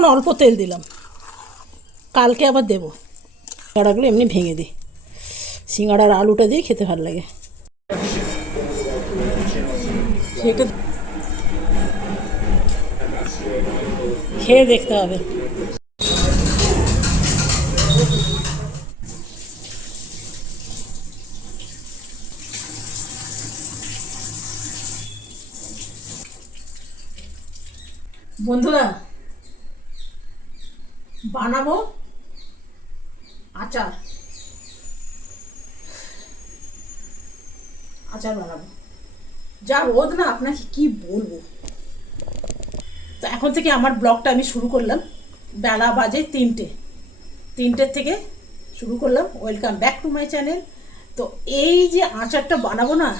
এখন অল্প তেল দিলাম, কালকে আবার দেবো। সিঙ্গাড়াগুলো এমনি ভেঙে দিই, সিঙ্গাড়ার আলুটা দিয়ে খেতে ভালো লাগে। সেটা খেয়ে দেখতে হবে। বন্ধুরা, বানাবো আচার। আচার বানাবো, যা রোদ না আপনাকে কি বলবো। তো এখন থেকে আমার ব্লগটা আমি শুরু করলাম। বেলা বাজে 3টের থেকে শুরু করলাম। Welcome back to my channel. তো এই যে আচারটা বানাবো না,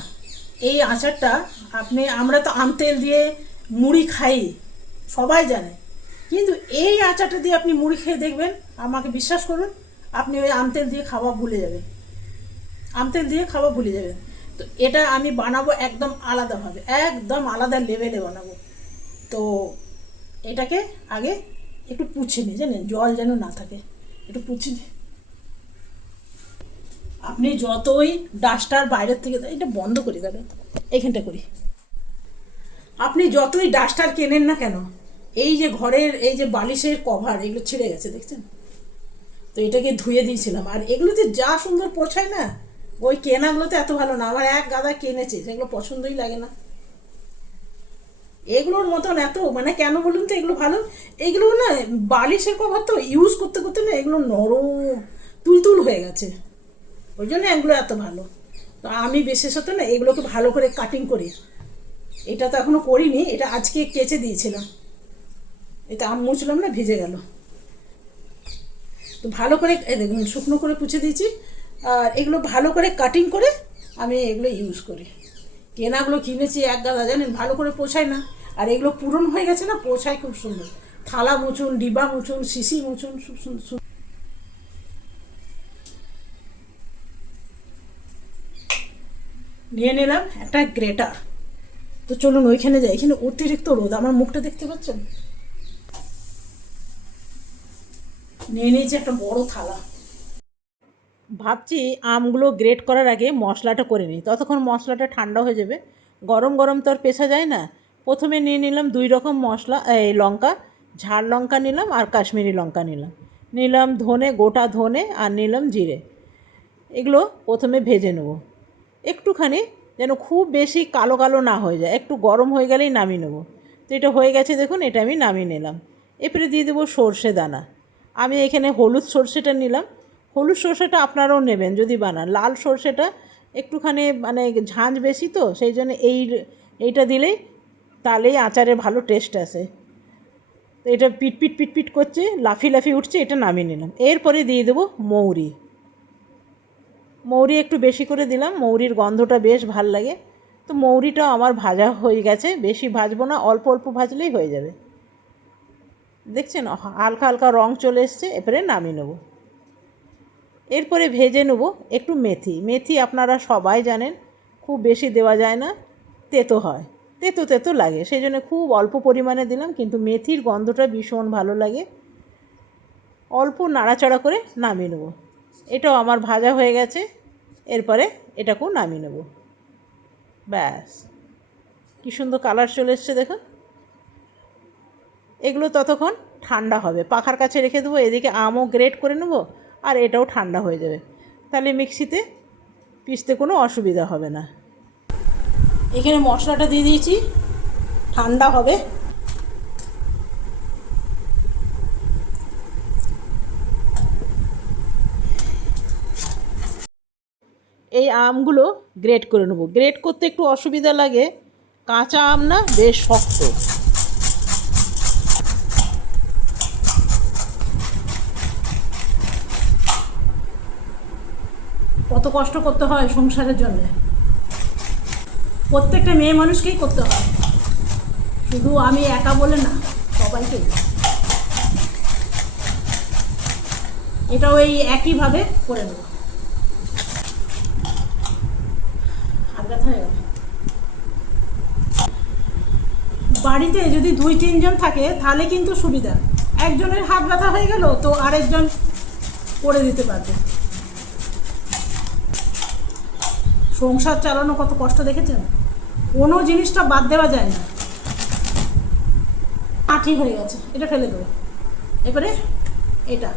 এই আচারটা আমরা তো আম তেল দিয়ে মুড়ি খাই, সবাই জানে। কিন্তু এই আচারটা দিয়ে আপনি মুড়ি খেয়ে দেখবেন, আমাকে বিশ্বাস করুন, আপনি ওই আম তেল দিয়ে খাওয়া ভুলে যাবেন। আম তেল দিয়ে খাওয়া ভুলে যাবেন। তো এটা আমি বানাবো একদম আলাদাভাবে, একদম আলাদা লেভেলে বানাবো। তো এটাকে আগে একটু পুছে নিই, জানেন, জল যেন না থাকে, একটু পুছে নিই। আপনি যতই ডাস্টার বাইরের থেকে, এটা বন্ধ করি দাদা, এইখানটা করি। আপনি যতই ডাস্টার কেনেন না কেন, এই যে ঘরের এই যে বালিশের কভার, এগুলো ছিঁড়ে গেছে, দেখছেন তো। এটাকে ধুয়ে দিয়েছিলাম, আর এগুলোতে যা সুন্দর পোছায় না, ওই কেনাগুলোতে এত ভালো না। আমার এক গাদা কিনেছে, সেগুলো পছন্দই লাগে না। এগুলোর মতন এত, মানে কেন বলুন তো এগুলো ভালো। এগুলো না বালিশের কভার তো, ইউজ করতে করতে না এগুলো নরম তুলতুল হয়ে গেছে, ওই জন্য এগুলো এত ভালো। তো আমি বিশেষত না এগুলোকে ভালো করে কাটিং করি। এটা তো এখনো করিনি, এটা আজকে কেচে দিয়েছিলাম। এটা আম মুছলাম না, ভিজে গেল। তো ভালো করে দেখুন শুকনো করে পুছে দিয়েছি। আর এগুলো ভালো করে কাটিং করে আমি এগুলো ইউজ করি। কেনাগুলো কিনেছি এক গাদা, জানেন, ভালো করে পোছায় না। আর এগুলো পুরনো হয়ে গেছে না, পোছায় খুব সুন্দর। থালা মুছুন, ডিবা মুছুন, শিশি মুছুন, খুব সুন্দর। নিয়ে নিলাম একটা গ্রেটার। তো চলুন ওইখানে যাই, এখানে অতিরিক্ত রোদ, আমার মুখটা দেখতে পাচ্ছেন। নিয়ে নিয়েছি একটা বড় থালা। ভাবছি আমগুলো গ্রেট করার আগে মশলাটা করে নিই, ততক্ষণ মশলাটা ঠান্ডা হয়ে যাবে। গরম গরম তো আর পেশা যায় না। প্রথমে নিয়ে নিলাম 2 রকম মশলা, এই লঙ্কা, ঝাল লঙ্কা নিলাম আর কাশ্মীরি লঙ্কা নিলাম ধনে, গোটা ধনে, আর নিলাম জিরে। এগুলো প্রথমে ভেজে নেব একটুখানি, যেন খুব বেশি কালো কালো না হয়ে যায়, একটু গরম হয়ে গেলেই নামিয়ে নেব। তো এটা হয়ে গেছে দেখুন, এটা আমি নামিয়ে নিলাম। এরপরে দিয়ে দেবো সর্ষে দানা। আমি এখানে হলুদ সর্ষেটা নিলাম। হলুদ সর্ষেটা আপনারাও নেবেন যদি বানান। লাল সর্ষেটা একটুখানি মানে ঝাঁঝ বেশি, তো সেই জন্য এইটা দিলেই তাহলেই আচারে ভালো টেস্ট আসে। তো এটা পিটপিট পিটপিট করছে, লাফি উঠছে, এটা নামিয়ে নিলাম। এরপরে দিয়ে দেবো মৌরি একটু বেশি করে দিলাম, মৌরির গন্ধটা বেশ ভাল লাগে। তো মৌরিটাও আমার ভাজা হয়ে গেছে, বেশি ভাজবো না, অল্প অল্প ভাজলেই হয়ে যাবে। দেখছেন হালকা হালকা রং চলে এসছে, এরপরে নামিয়ে নেব। এরপরে ভেজে নেব একটু মেথি আপনারা সবাই জানেন, খুব বেশি দেওয়া যায় না, তেতো হয়, তেতো লাগে, সেই জন্য খুব অল্প পরিমাণে দিলাম। কিন্তু মেথির গন্ধটা ভীষণ ভালো লাগে। অল্প নাড়াচাড়া করে নামিয়ে নেব। এটাও আমার ভাজা হয়ে গেছে, এরপরে এটাকেও নামিয়ে নেব। ব্যাস, কী সুন্দর কালার চলে এসছে দেখুন। এগুলো ততক্ষণ ঠান্ডা হবে, পাখার কাছে রেখে দেবো। এদিকে আমও গ্রেট করে নেব, আর এটাও ঠান্ডা হয়ে যাবে, তাহলে মিক্সিতে পিষতে কোনো অসুবিধা হবে না। এখানে মশলাটা দিয়ে দিয়েছি, ঠান্ডা হবে। এই আমগুলো গ্রেট করে নেব। গ্রেট করতে একটু অসুবিধা লাগে, কাঁচা আম না, বেশ শক্ত। কত কষ্ট করতে হয় সংসারের জন্যে, প্রত্যেকটা মেয়ে মানুষকেই করতে হয়, শুধু আমি একা বলে না, সবাইকেই। এটাও এই একইভাবে করে নেব। বাড়িতে যদি 2-3 জন থাকে তাহলে কিন্তু সুবিধা, একজনের হাত ব্যথা হয়ে গেল তো আরেকজন করে দিতে পারবে। সংসার চালানো কত কষ্ট দেখেছেন, কোনো জিনিসটা বাদ দেওয়া যায় না। আঠি হয়ে গেছে, এটা ফেলে দেবো। এবারে এটা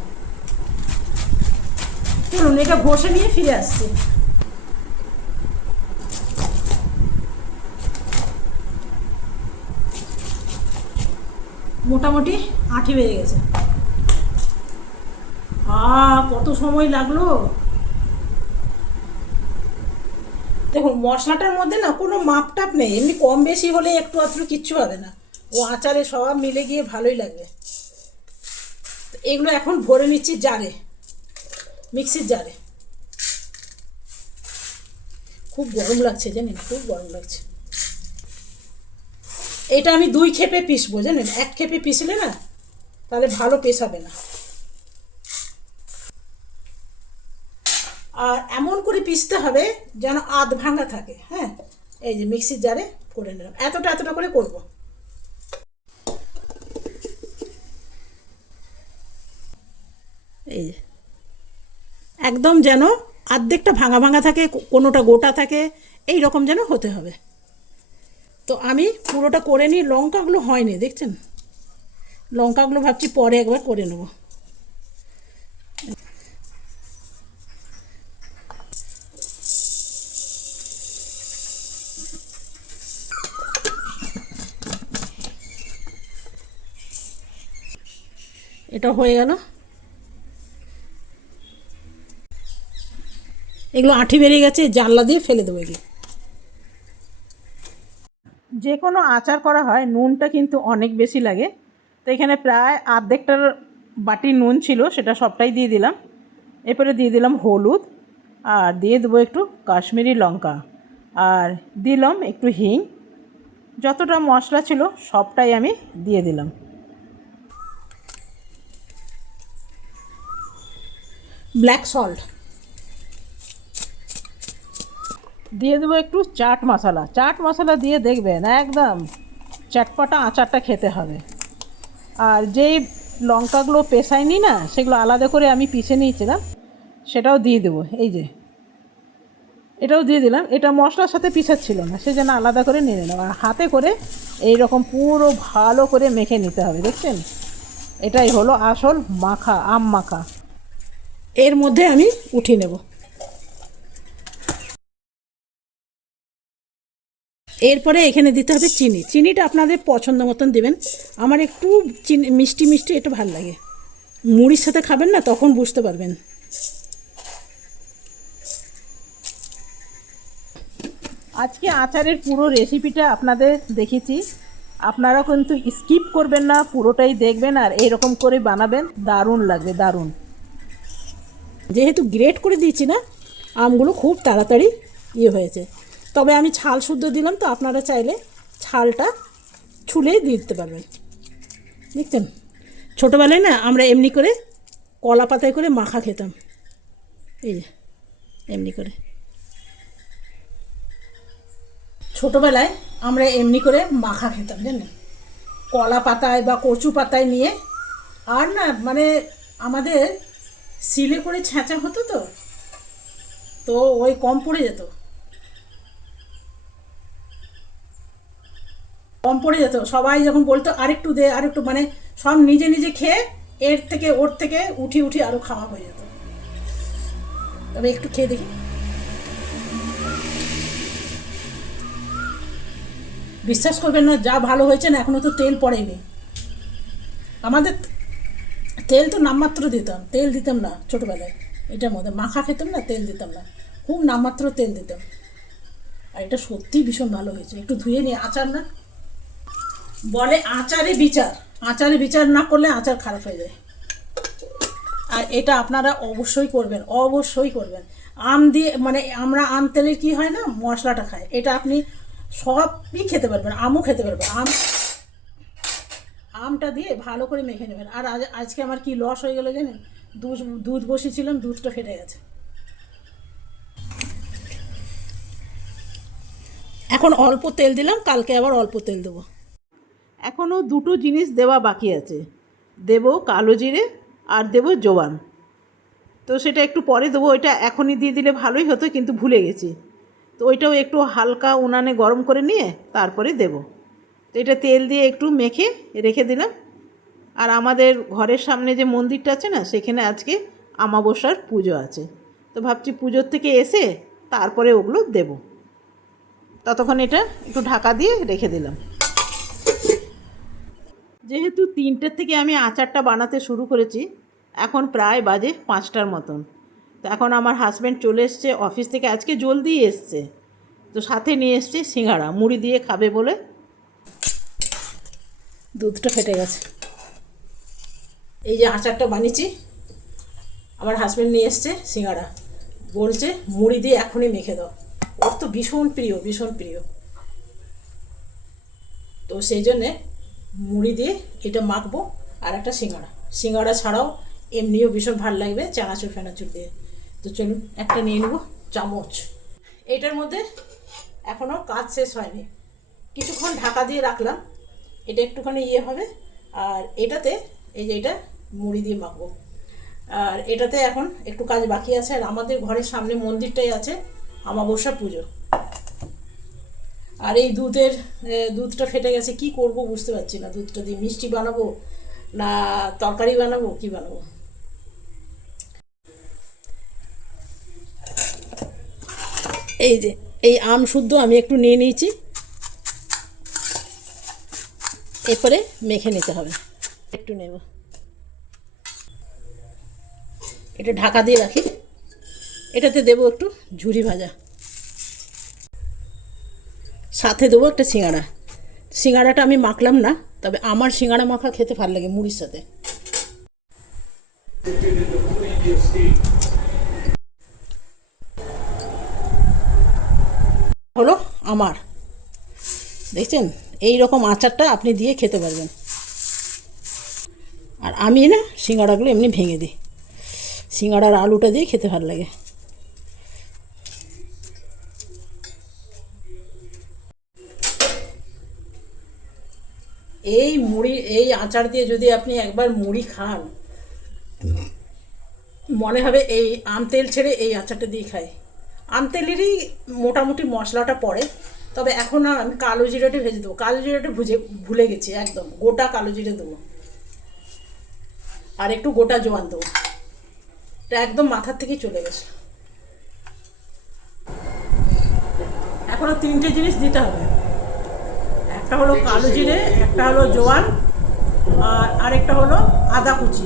চলুন, এটা ঘষে নিয়ে ফিরে আসছি। মোটামুটি আঠি বেড়ে গেছে। কত সময় লাগলো দেখুন। মশলাটার মধ্যে না কোনো মাপটাপ নেই, এমনি কম বেশি হলে একটু আধটু কিচ্ছু হবে না, ও আচারে সব মিলে গিয়ে ভালোই লাগবে। এগুলো এখন ভরে নিচ্ছি জারে, মিক্সির জারে। খুব গরম লাগছে জানেন, খুব গরম লাগছে। এটা আমি 2 খেপে পিসবো জানেন, 1 খেপে পিসলে না তাহলে ভালো পেশাবে না। আর এমন করে পিসতে হবে যেন আধ ভাঙা থাকে। হ্যাঁ, এই যে মিক্সির জারে করে নিলাম, এতটা করে করব। এই যে একদম যেন আর্ধেকটা ভাঙা ভাঙা থাকে, কোনোটা গোটা থাকে, এই রকম যেন হতে হবে। তো আমি পুরোটা করে নিই। লঙ্কাগুলো হয়নি দেখছেন, লঙ্কাগুলো ভাবছি পরে একবার করে নেব। এটা হয়ে গেল। এগুলো আঠি বেরিয়ে গেছে, জানলা দিয়ে ফেলে দেবো। এগুলো যে কোনো আচার করা হয় নুনটা কিন্তু অনেক বেশি লাগে, তো এখানে প্রায় আর্ধেকটার বাটি নুন ছিল, সেটা সবটাই দিয়ে দিলাম। এরপরে দিয়ে দিলাম হলুদ, আর দিয়ে দেবো একটু কাশ্মীরি লঙ্কা, আর দিলাম একটু হিং। যতটা মশলা ছিল সবটাই আমি দিয়ে দিলাম। ব্ল্যাক সল্ট দিয়ে দেবো, একটু চাট মশলা। চাট মশলা দিয়ে দেখবেন একদম চটপটা আচারটা খেতে হবে। আর যেই লঙ্কাগুলো পেশাইনি না, সেগুলো আলাদা করে আমি পিষে নিয়েছিলাম, সেটাও দিয়ে দেবো। এই যে এটাও দিয়ে দিলাম, এটা মশলার সাথে পিছাচ্ছিল না, সে যেন আলাদা করে নিয়ে নিলাম। আর হাতে করে এই রকম পুরো ভালো করে মেখে নিতে হবে। দেখছেন, এটাই হলো আসল মাখা, আম মাখা। এর মধ্যে আমি উঠিয়ে নেব। এরপরে এখানে দিতে হবে চিনি। চিনিটা আপনাদের পছন্দ মতন দেবেন। আমার একটু চিনি মিষ্টি মিষ্টি একটু ভালো লাগে, মুড়ির সাথে খাবেন না তখন বুঝতে পারবেন। আজকে আচারের পুরো রেসিপিটা আপনাদের দেখেছি, আপনারা কিন্তু স্কিপ করবেন না, পুরোটাই দেখবেন আর এরকম করে বানাবেন, দারুণ লাগবে, দারুণ। যেহেতু গ্রেট করে দিয়েছি না, আমগুলো খুব তাড়াতাড়ি হয়েছে। তবে আমি ছাল শুদ্ধ দিলাম, তো আপনারা চাইলে ছালটা ছুলেই দিয়ে দিতে পারবেন। দেখছেন, ছোটোবেলায় না আমরা এমনি করে কলা পাতায় করে মাখা খেতাম। এই যে এমনি করে ছোটোবেলায় আমরা এমনি করে মাখা খেতাম জানেন, কলা পাতায় বা কচু পাতায় নিয়ে। আর না মানে আমাদের সিলে করে ছেঁচা হতো, তো ওই কম পড়ে যেত, সবাই যখন বলতো আরেকটু দে আরেকটু, মানে সব নিজে নিজে খেয়ে এর থেকে ওর থেকে উঠি আরও খাওয়া হয়ে যেত। তবে একটু খেয়ে দেখি, বিশ্বাস করবেন না, যা ভালো হয়েছে না, এখনও তো তেল পড়েনি। আমাদের তেল তো নামমাত্র দিতাম, তেল দিতাম না ছোটোবেলায়। এটার মধ্যে মাখা খেতাম না, তেল দিতাম না, খুব নামমাত্র তেল দিতাম। আর এটা সত্যিই ভীষণ ভালো হয়েছে। একটু ধুয়ে নিয়ে, আচার না বলে আচারে বিচার না করলে আচার খারাপ হয়ে যায়। আর এটা আপনারা অবশ্যই করবেন, অবশ্যই করবেন। আম দিয়ে মানে আমরা আম তেলের কী হয় না, মশলাটা খাই, এটা আপনি সবই খেতে পারবেন, আমও খেতে পারবেন। আমটা দিয়ে ভালো করে মেখে নেবেন। আর আজকে আমার কি লস হয়ে গেলো জানেন, দুধ বসিয়েছিলাম, দুধটা ফেটে গেছে। এখন অল্প তেল দিলাম, কালকে আবার অল্প তেল দেবো। এখনও দুটো জিনিস দেওয়া বাকি আছে। দেবো কালো জিরে আর দেবো জোয়ান। তো সেটা একটু পরে দেবো, ওইটা এখনই দিয়ে দিলে ভালোই হতো কিন্তু ভুলে গেছি। তো ওইটাও একটু হালকা উনানে গরম করে নিয়ে তারপরে দেবো। তো এটা তেল দিয়ে একটু মেখে রেখে দিলাম। আর আমাদের ঘরের সামনে যে মন্দিরটা আছে না, সেখানে আজকে আমাবস্যার পুজো আছে। তো ভাবছি পুজোর থেকে এসে তারপরে ওগুলো দেব। ততক্ষণ এটা একটু ঢাকা দিয়ে রেখে দিলাম। যেহেতু 3টের থেকে আমি আচারটা বানাতে শুরু করেছি, এখন প্রায় বাজে 5টার মতন। তো এখন আমার হাজব্যান্ড চলে এসছে অফিস থেকে, আজকে জলদি এসছে। তো সাথে নিয়ে এসছে সিঙ্গাড়া, মুড়ি দিয়ে খাবে বলে। দুধটা ফেটে গেছে। এই যে আচারটা বানিয়েছি, আমার হাজব্যান্ড নিয়ে এসছে সিঙ্গাড়া, বলছে মুড়ি দিয়ে এখনই মেখে দাও। ওর তো ভীষণ প্রিয়, ভীষণ প্রিয়। তো সেই জন্যে মুড়ি দিয়ে এটা মাখবো। আর একটা সিঙ্গাড়া ছাড়াও এমনিও ভীষণ ভালো লাগবে চানাচুর ফেনাচুর দিয়ে। তো চলুন একটা নিয়ে নেবো চামচ। এটার মধ্যে এখনও কাজ শেষ হয়নি, কিছুক্ষণ ঢাকা দিয়ে রাখলাম, এটা একটুখানি হবে। আর এটাতে এই যে এটা মুড়ি দিয়ে মাখবো। আর এটাতে এখন একটু কাজ বাকি আছে। আর আমাদের ঘরের সামনে মন্দিরটাই আছে, আমাবস্যা পুজো। আর এই দুধটা ফেটে গেছে, কি করব বুঝতে পারছি না। দুধটা দিয়ে মিষ্টি বানাবো না তরকারি বানাবো, কি বানাবো। এই যে এই আম শুদ্ধ আমি একটু নিয়ে নিয়েছি, এরপরে মেখে নিতে হবে। একটু নেব, এটা ঢাকা দিয়ে রাখি। এটাতে দেবো একটু ঝুরি ভাজা, সাথে দেবো একটা সিঙ্গাড়াটা আমি মাখলাম না, তবে আমার সিঙ্গাড়া মাখা খেতে ভালো লাগে মুড়ির সাথে। হলো আমার, দেখছেন এই রকম আচারটা আপনি দিয়ে খেতে পারবেন। আর আমি না সিঙ্গাড়াগুলো এমনি ভেঙে দিই, সিঙ্গাড়ার আলুটা দিয়ে খেতে ভালো লাগে। এই আচার দিয়ে যদি আপনি একবার মুড়ি খান, মনে হবে এই আম তেল ছেড়ে এই আচারটা দিয়ে খাই। আম তেলেরই মোটামুটি মশলাটা পড়ে, তবে এখন আমি কালো জিরাটা ভেজে দেবো। কালো জিরাটা ভুলে গেছি, একদম গোটা কালো জিরে দেবো। আর একটু গোটা জোয়ান দেবো, এটা একদম মাথার থেকেই চলে গেছে। এখনও 3টে জিনিস দিতে হবে, একটা হলো কালো জিরে, একটা হলো জোয়ান, আর আরেকটা হলো আদা কুচি।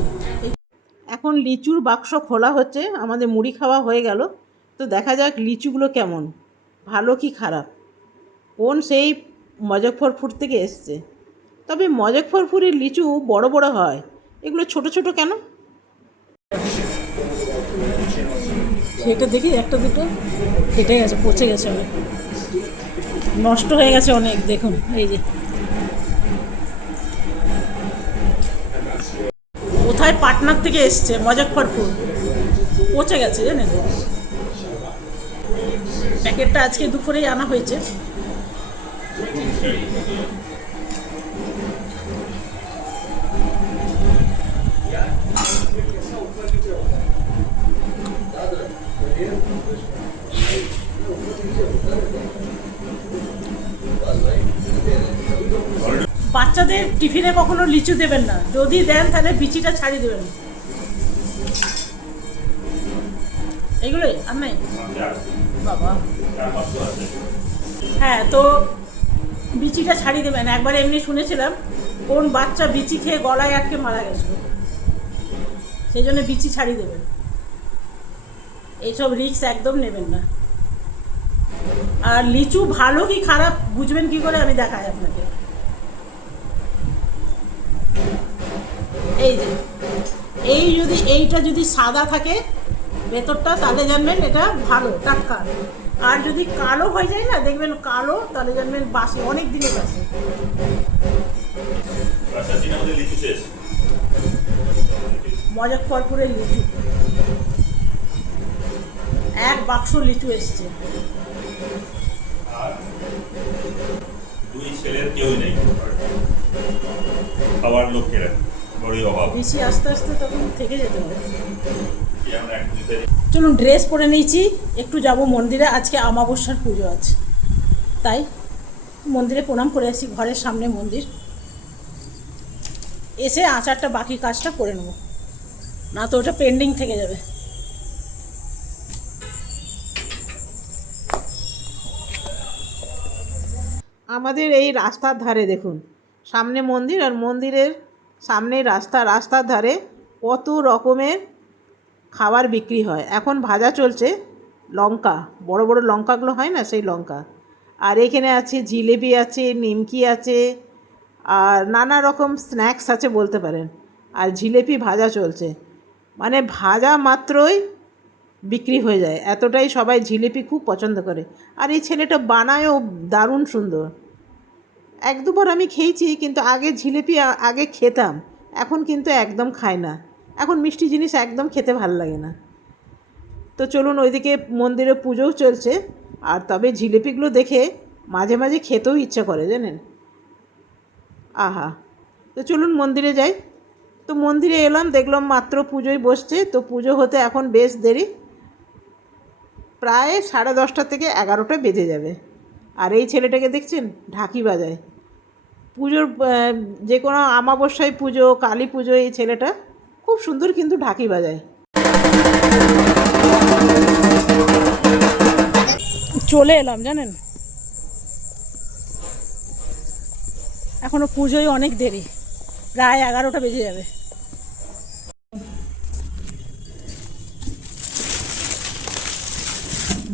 এখন লিচুর বাক্স খোলা হচ্ছে, আমাদের মুড়ি খাওয়া হয়ে গেল। তো দেখা যাক লিচুগুলো কেমন, ভালো কি খারাপ, কোন সেই মজফরপুর থেকে এসছে। তবে মজফরপুরের লিচু বড় বড় হয়, এগুলো ছোট ছোট কেন? সেটা দেখি একটা দুটো ফেটে গেছে, পচে গেছে অনেক, নষ্ট হয়ে গেছে অনেক। দেখুন এই যে কোথায় পাটনার থেকে এসছে, মজফরপুর, পচে গেছে জানেন। প্যাকেটটা আজকে দুপুরেই আনা হয়েছে। বাচ্চাদের টিফিনে কখনো লিচু দেবেন না, যদি দেন তাহলে বিচিটা ছাড়িয়ে দেবেন। এইগুলোই আর নাই বাবা। হ্যাঁ, তো বিচিটা ছাড়িয়ে দেবেন। একবার এমনি শুনেছিলাম কোন বাচ্চা বিচি খেয়ে গলায় আটকে মারা গেছিল, সেই জন্য বিচি ছাড়িয়ে দেবেন। এইসব রিস্ক একদম নেবেন না। আর লিচু ভালো কি খারাপ বুঝবেন কি করে, আমি দেখাই আপনাকে। এই যে এইটা যদি সাদা থাকে ভেতরটা, তাহলে জানবেন এটা ভালো টাটকা। আর যদি কালো হয়ে যায় না, দেখবেন কালো, তাহলে জানবেন বাসি, অনেক দিনের বাসি। মজফরপুরের লিচু, এক বাক্স লিচু এসছে। দুই ছেলের কেউই নেই খাওয়ার লোকেরা, বেশি আস্তে আস্তে তখন থেকে যেতে হবে। চলুন ড্রেস পরে নিয়েছি, একটু যাব মন্দিরে, আজকে অমাবস্যার পুজো আছে, তাই মন্দিরে প্রণাম করে আসি, ঘরের সামনে মন্দির, এসে আচারটা বাকি কাজটা করে নেব, না তো ওটা পেন্ডিং থেকে যাবে। আমাদের এই রাস্তার ধারে দেখুন, সামনে মন্দির আর মন্দিরের সামনে রাস্তা, রাস্তার ধারে কত রকমের খাবার বিক্রি হয়। এখন ভাজা চলছে লঙ্কা, বড় বড় লঙ্কাগুলো হয় না, সেই লঙ্কা। আর এখানে আছে জিলেবি আছে, নিমকি আছে, আর নানা রকম স্ন্যাক্স আছে বলতে পারেন। আর জিলেপি ভাজা চলছে, মানে ভাজা মাত্রই বিক্রি হয়ে যায়, এতটাই সবাই জিলিপি খুব পছন্দ করে। আর এই ছেলেটা বানায়ও দারুণ সুন্দর। এক দুবার আমি খেয়েছি, কিন্তু আগে জিলিপি আগে খেতাম, এখন কিন্তু একদম খাই না, এখন মিষ্টি জিনিস একদম খেতে ভালো লাগে না। তো চলুন, ওইদিকে মন্দিরে পুজোও চলছে, আর তবে জিলিপিগুলো দেখে মাঝে মাঝে খেতেও ইচ্ছে করে জানেন। আহা, তো চলুন মন্দিরে যাই। তো মন্দিরে এলাম, দেখলাম মাত্র পুজোয় বসছে, তো পুজো হতে এখন বেশ দেরি, প্রায় 10:30 থেকে 11টা বেজে যাবে। আর এই ছেলেটাকে দেখছেন, ঢাকি বাজায় পুজোর, যে কোনো অমাবস্যায় পুজো, কালী পুজো, এই ছেলেটা খুব সুন্দর কিন্তু ঢাকি বাজায়। চলে এলাম জানেন, এখনো পুজোয় অনেক দেরি, প্রায় 11টা বেজে যাবে।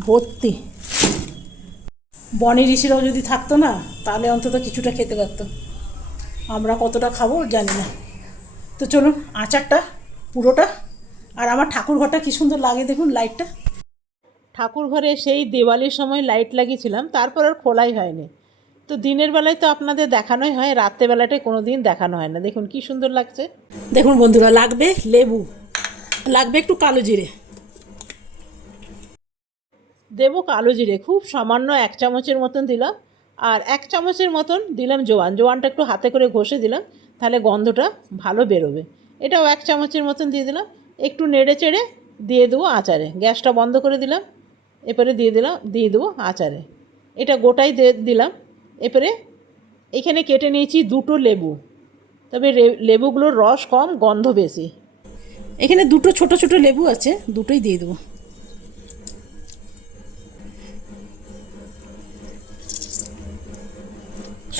ভর্তি, বনি ঋষিরাও যদি থাকতো না, তাহলে অন্তত কিছুটা খেতে পারতো, আমরা কতটা খাবো জানি না। তো চলুন, আচারটা পুরোটা, আর আমার ঠাকুর ঘরটা কী সুন্দর লাগে দেখুন, লাইটটা। ঠাকুর ঘরে সেই দিওয়ালির সময় লাইট লাগিয়েছিলাম, তারপর আর খোলাই হয়নি। তো দিনের বেলায় তো আপনাদের দেখানোই হয়, রাত্রেবেলাটায় কোনো দিন দেখানো হয় না। দেখুন কী সুন্দর লাগছে। দেখুন বন্ধুরা, লাগবে লেবু, লাগবে একটু কালো জিরে, দেবো কালো জিরে খুব সামান্য 1 চামচের মতন দিলাম, আর 1 চামচের মতন দিলাম জোয়ানটা একটু হাতে করে ঘষে দিলাম, তাহলে গন্ধটা ভালো বেরোবে। এটাও 1 চামচের মতন দিয়ে দিলাম, একটু নেড়ে চেড়ে দিয়ে দেবো আচারে। গ্যাসটা বন্ধ করে দিলাম, এরপরে দিয়ে দেবো আচারে। এটা গোটাই দিলাম। এরপরে এখানে কেটে নিয়েছি 2টো লেবু, তবে লেবুগুলোর রস কম, গন্ধ বেশি। এখানে 2টো ছোট ছোট লেবু আছে, দুটোই দিয়ে দেবো।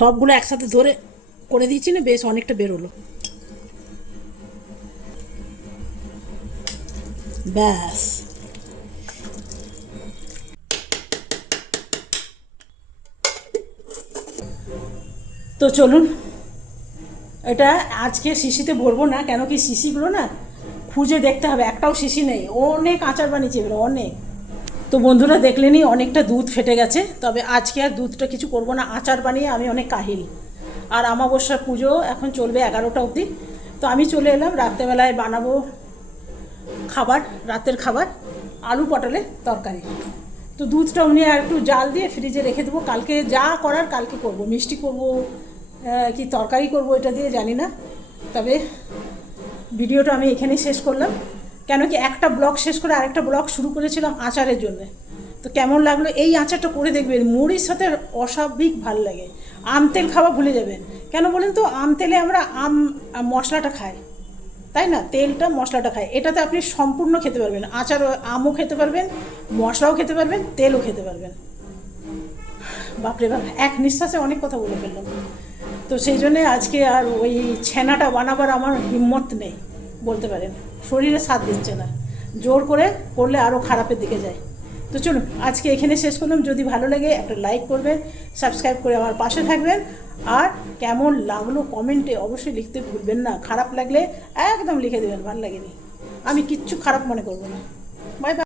সবগুলো একসাথে ধরে করে দিয়েছি না, বেশ অনেকটা বেরোলো। ব্যাস, তো চলুন, এটা আজকে শিশিতে ভরবো না, কেন কি শিশিগুলো না খুঁজে দেখতে হবে, একটাও শিশি নেই, অনেক আচার বানিয়েছি এগুলো, অনেক। তো বন্ধুরা দেখলেনই অনেকটা দুধ ফেটে গেছে, তবে আজকে আর দুধটা কিছু করব না, আচার বানিয়ে আমি অনেক কাহিল। আর অমাবস্যার পুজো এখন চলবে 11টা অবধি। তো আমি চলে এলাম, রাত্রেবেলায় বানাবো খাবার, রাতের খাবার, আলু পটলের তরকারি। তো দুধটা উনি আর একটু জাল দিয়ে ফ্রিজে রেখে দেবো, কালকে যা করার কালকে করব, মিষ্টি করব কি তরকারি করব এটা দিয়ে জানি না। তবে ভিডিওটা আমি এখানেই শেষ করলাম, কেন কি একটা ব্লগ শেষ করে আরেকটা ব্লগ শুরু করেছিলাম আচারের জন্য। তো কেমন লাগলো, এই আচারটা করে দেখবেন, মুড়ির সাথে অস্বাভাবিক ভালো লাগে। আম তেল খাওয়া ভুলে যাবেন, কেন বলেন তো, আম তেলে আমরা মশলাটা খাই, তাই না, তেলটা মশলাটা খাই, এটাতে আপনি সম্পূর্ণ খেতে পারবেন, আচার আমও খেতে পারবেন, মশলাও খেতে পারবেন, তেলও খেতে পারবেন। বাপরে বাপ, এক নিঃশ্বাসে অনেক কথা বলে ফেললাম। তো সেই জন্যে আজকে আর ওই ছানাটা বানাবার আমার হিম্মত নেই বলতে পারেন, শরীরে সাথ দিচ্ছে না, জোর করে করলে আরও খারাপের দিকে যায়। তো চলুন, আজকে এখানে শেষ করলাম। যদি ভালো লাগে একটা লাইক করবেন, সাবস্ক্রাইব করে আমার পাশে থাকবেন, আর কেমন লাগলো কমেন্টে অবশ্যই লিখতে ভুলবেন না, খারাপ লাগলে একদম লিখে দেবেন, ভালো লাগেনি, আমি কিচ্ছু খারাপ মনে করবো না। Bye bye.